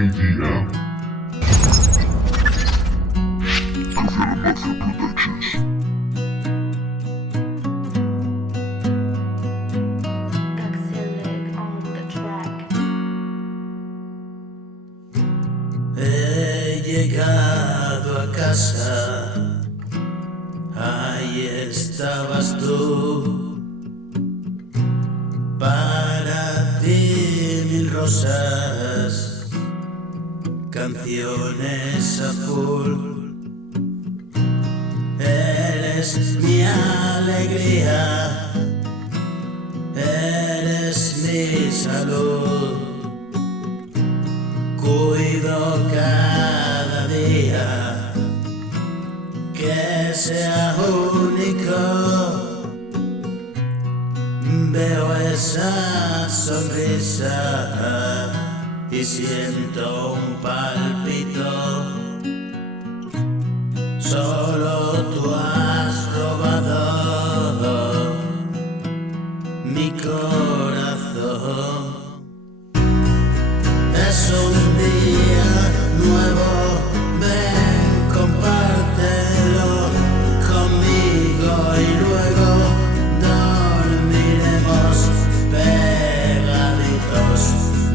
KDM. Kofiana Mafia Productions. Axelic on the track. He llegado a casa, ahí estabas tú. Para ti mil rosas, canciones a full. Eres mi alegría, eres mi salud. Cuido cada día que sea único. Veo esa sonrisa y siento un palpito. Solo tú has robado mi corazón. Es un día nuevo, ven, compártelo conmigo y luego dormiremos pegaditos,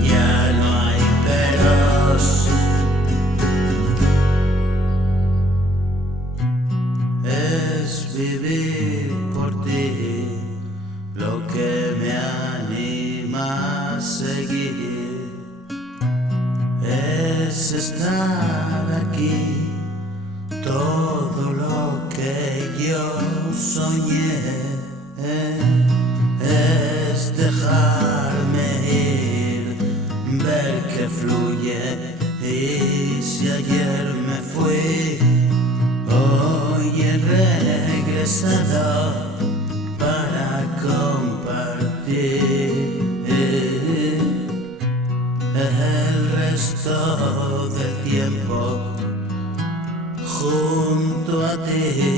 ya no hay peros. Es vivir por ti lo que me anima a seguir. Es estar aquí, todo lo que yo soñé. Es dejarme ir, ver que fluye. Y si ayer me fui, hoy he regresado para compartir el resto del tiempo junto a ti.